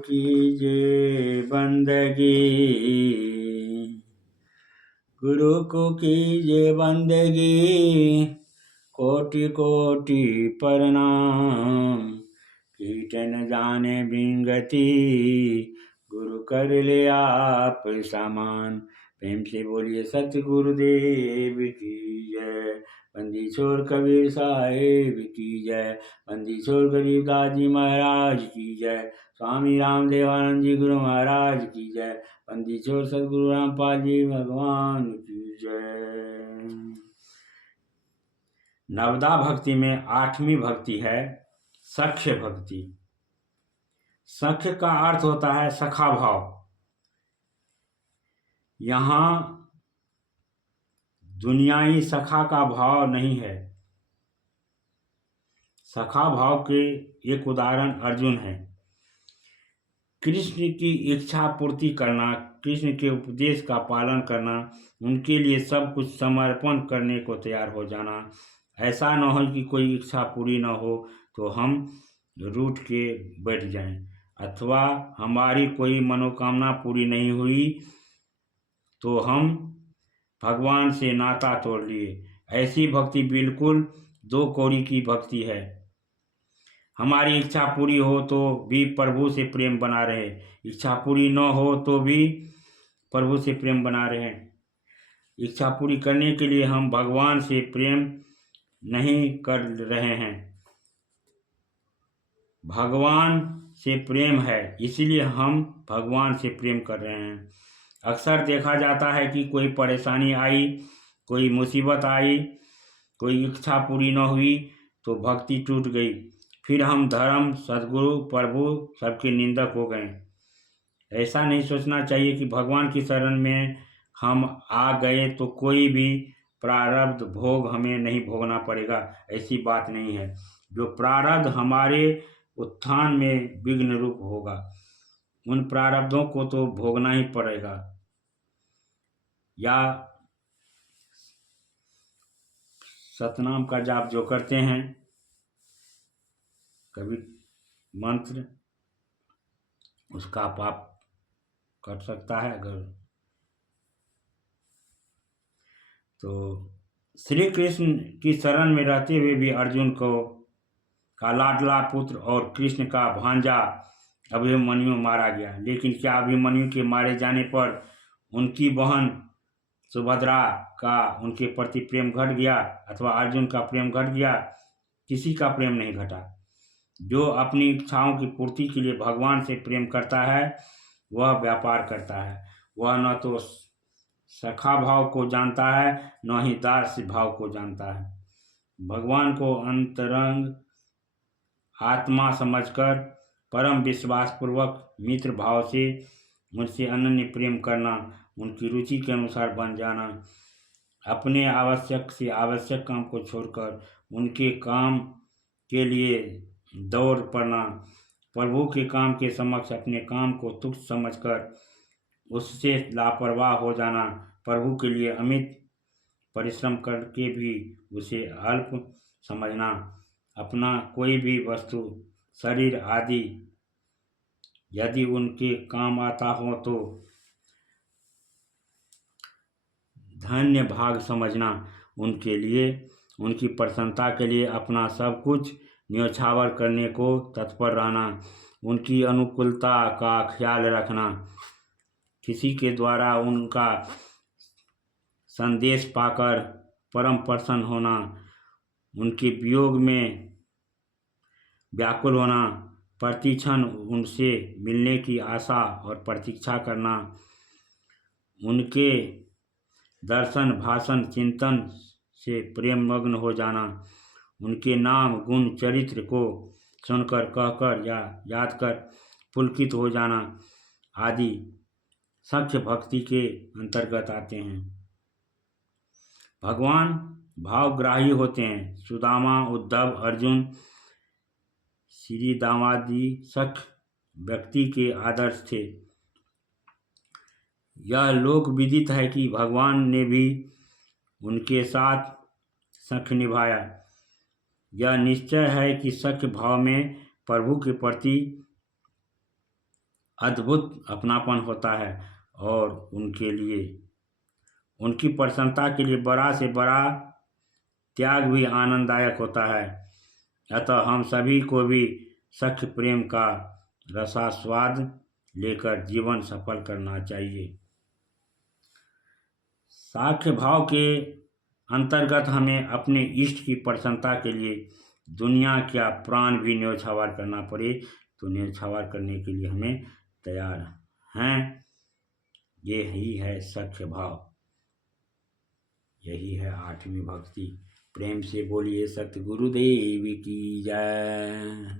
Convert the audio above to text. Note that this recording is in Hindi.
कीजे बंदगी, गुरु को कीजे बंदगी, कोटि कोटि प्रणाम। कीट न जाने विंगति, गुरु कर ले आप समान। प्रेम से बोलिए सत्य गुरुदेव की जय। बंदी छोड़ कबीर साहेब की जय। बंदी छोड़ गरीबदास जी महाराज की जय। स्वामी रामदेवानंद जी गुरु महाराज की जय। बंदी छोड़ सदगुरु रामपाल जी भगवान की जय। नवदा भक्ति में 8वीं भक्ति है सख्य भक्ति। सख्य का अर्थ होता है सखा भाव। यहाँ दुनियाई सखा का भाव नहीं है। सखा भाव के एक उदाहरण अर्जुन है। कृष्ण की इच्छा पूर्ति करना, कृष्ण के उपदेश का पालन करना, उनके लिए सब कुछ समर्पण करने को तैयार हो जाना। ऐसा न हो कि कोई इच्छा पूरी न हो तो हम रूठ के बैठ जाएं, अथवा हमारी कोई मनोकामना पूरी नहीं हुई तो हम भगवान से नाता तोड़ लिए। ऐसी भक्ति बिल्कुल दो कौड़ी की भक्ति है। हमारी इच्छा पूरी हो तो भी प्रभु से प्रेम बना रहे, इच्छा पूरी न हो तो भी प्रभु से प्रेम बना रहे। इच्छा पूरी करने के लिए हम भगवान से प्रेम नहीं कर रहे हैं, भगवान से प्रेम है, इसलिए हम भगवान से प्रेम कर रहे हैं। अक्सर देखा जाता है कि कोई परेशानी आई, कोई मुसीबत आई, कोई इच्छा पूरी न हुई तो भक्ति टूट गई, फिर हम धर्म, सद्गुरु, प्रभु सबके निंदक हो गए। ऐसा नहीं सोचना चाहिए कि भगवान की शरण में हम आ गए तो कोई भी प्रारब्ध भोग हमें नहीं भोगना पड़ेगा। ऐसी बात नहीं है। जो प्रारब्ध हमारे उत्थान में विघ्न रूप होगा, उन प्रारब्धों को तो भोगना ही पड़ेगा। या सतनाम का जाप जो करते हैं, कभी मंत्र, उसका पाप कट सकता है। अगर तो श्री कृष्ण की शरण में रहते हुए भी अर्जुन का लाडला पुत्र और कृष्ण का भांजा अभिमन्यु मारा गया। लेकिन क्या अभिमन्यु के मारे जाने पर उनकी बहन सुभद्रा का उनके प्रति प्रेम घट गया अथवा अर्जुन का प्रेम घट गया? किसी का प्रेम नहीं घटा। जो अपनी इच्छाओं की पूर्ति के लिए भगवान से प्रेम करता है वह व्यापार करता है। वह न तो सखा भाव को जानता है, न ही दास भाव को जानता है। भगवान को अंतरंग आत्मा समझकर परम विश्वास पूर्वक मित्र भाव से उनसे अनन्य प्रेम करना, उनकी रुचि के अनुसार बन जाना, अपने आवश्यक से आवश्यक काम को छोड़कर उनके काम के लिए दौड़ पड़ना, प्रभु के काम के समक्ष अपने काम को तुच्छ समझकर उससे लापरवाह हो जाना, प्रभु के लिए अमित परिश्रम करके भी उसे अल्प समझना, अपना कोई भी वस्तु, शरीर आदि यदि उनके काम आता हो तो धन्य भाग समझना, उनके लिए, उनकी प्रसन्नता के लिए अपना सब कुछ न्योछावर करने को तत्पर रहना, उनकी अनुकूलता का ख्याल रखना, किसी के द्वारा उनका संदेश पाकर परम प्रसन्न होना, उनके वियोग में व्याकुल होना, प्रतिक्षण उनसे मिलने की आशा और प्रतीक्षा करना, उनके दर्शन, भाषण, चिंतन से प्रेम मग्न हो जाना, उनके नाम, गुण, चरित्र को सुनकर, कहकर या याद कर पुलकित हो जाना आदि सख्य भक्ति के अंतर्गत आते हैं। भगवान भावग्राही होते हैं। सुदामा, उद्धव, अर्जुन, श्री दामादि सख्य व्यक्ति के आदर्श थे। यह लोक विदित है कि भगवान ने भी उनके साथ सख्य निभाया। यह निश्चय है कि सख्य भाव में प्रभु के प्रति अद्भुत अपनापन होता है और उनके लिए उनकी प्रसन्नता के लिए बड़ा से बड़ा त्याग भी आनंददायक होता है। अतः हम सभी को भी सख्य प्रेम का रसास्वाद लेकर जीवन सफल करना चाहिए। साख्य भाव के अंतर्गत हमें अपने इष्ट की प्रसन्नता के लिए दुनिया क्या प्राण भी न्यौछावर करना पड़े तो न्यौछावर करने के लिए हमें तैयार हैं। ये ही है सख्य भाव, यही है आठवीं भक्ति। प्रेम से बोलिए सतगुरुदेव की जय।